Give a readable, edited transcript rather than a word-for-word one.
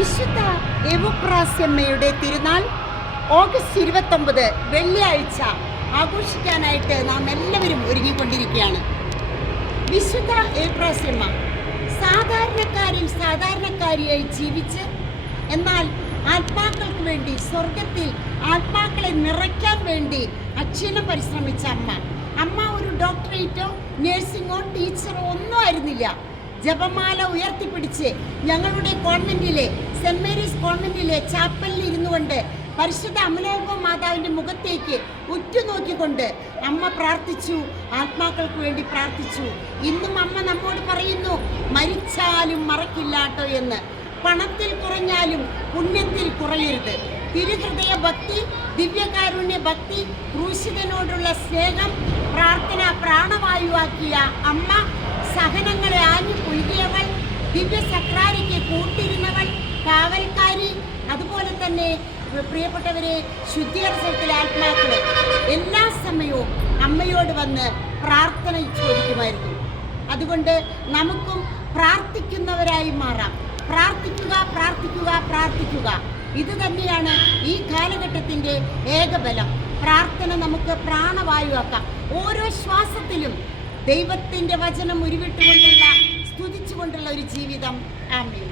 വിശുദ്ധ എവുപ്രാസ്യമ്മയുടെ തിരുനാൾ ഓഗസ്റ്റ് 29 വെള്ളിയാഴ്ച ആഘോഷിക്കാനായിട്ട് നാം എല്ലാവരും ഒരുങ്ങിക്കൊണ്ടിരിക്കുകയാണ്. വിശുദ്ധ എവുപ്രാസ്യമ്മ സാധാരണക്കാരിയായി ജീവിച്ച് എന്നാൽ ആത്മാക്കൾക്ക് വേണ്ടി സ്വർഗത്തിൽ ആത്മാക്കളെ നിറയ്ക്കാൻ വേണ്ടി അക്ഷീണം പരിശ്രമിച്ച അമ്മ ഒരു ഡോക്ടറേറ്റോ നഴ്സിംഗോ ടീച്ചറോ ഒന്നും ആയിരുന്നില്ല. ജപമാല ഉയർത്തിപ്പിടിച്ച് ഞങ്ങളുടെ കോൺവെന്റിലെ സെന്റ് മേരീസ് കോൺവെന്റിലെ ചാപ്പലിൽ ഇരുന്നു കൊണ്ട് പരിശുദ്ധ അമലോത്ഭവ മാതാവിൻ്റെ മുഖത്തേക്ക് ഉറ്റുനോക്കിക്കൊണ്ട് അമ്മ പ്രാർത്ഥിച്ചു, ആത്മാക്കൾക്ക് വേണ്ടി പ്രാർത്ഥിച്ചു. ഇന്നും അമ്മ നമ്മോട് പറയുന്നു, മരിച്ചാലും മറക്കില്ലാട്ടോ എന്ന്. പണത്തിൽ കുറഞ്ഞാലും പുണ്യത്തിൽ കുറയരുത്. തിരുഹൃദയ ഭക്തി, ദിവ്യകാരുണ്യ ഭക്തി, ക്രൂശിതനോടുള്ള സ്നേഹം, പ്രാർത്ഥന പ്രാണവായുവാക്കിയ അമ്മ, സഹനങ്ങളെ ആഞ്ഞു പുൽകിയവൾ, ദിവ്യസക്രാരിക്ക് കൂട്ടിരുന്നവൾ, കാവൽക്കാരി, അതുപോലെ തന്നെ പ്രിയപ്പെട്ടവരെ ശുദ്ധീകരണത്തിലെ ആത്മാക്കളെ എല്ലാ സമയവും അമ്മയോട് വന്ന് പ്രാർത്ഥന ചോദിക്കുമായിരുന്നു. അതുകൊണ്ട് നമുക്കും പ്രാർത്ഥിക്കുന്നവരായി മാറാം. പ്രാർത്ഥിക്കുക, പ്രാർത്ഥിക്കുക, പ്രാർത്ഥിക്കുക. ഇത് തന്നെയാണ് ഈ കാലഘട്ടത്തിൻ്റെ ഏകബലം. പ്രാർത്ഥന നമുക്ക് പ്രാണവായുവാക്കാം. ഓരോ ശ്വാസത്തിലും ദൈവത്തിൻ്റെ വചനം ഉരുവിട്ടുകൊണ്ടുള്ള, സ്തുതിച്ചുകൊണ്ടുള്ള ഒരു ജീവിതം. ആമേൻ.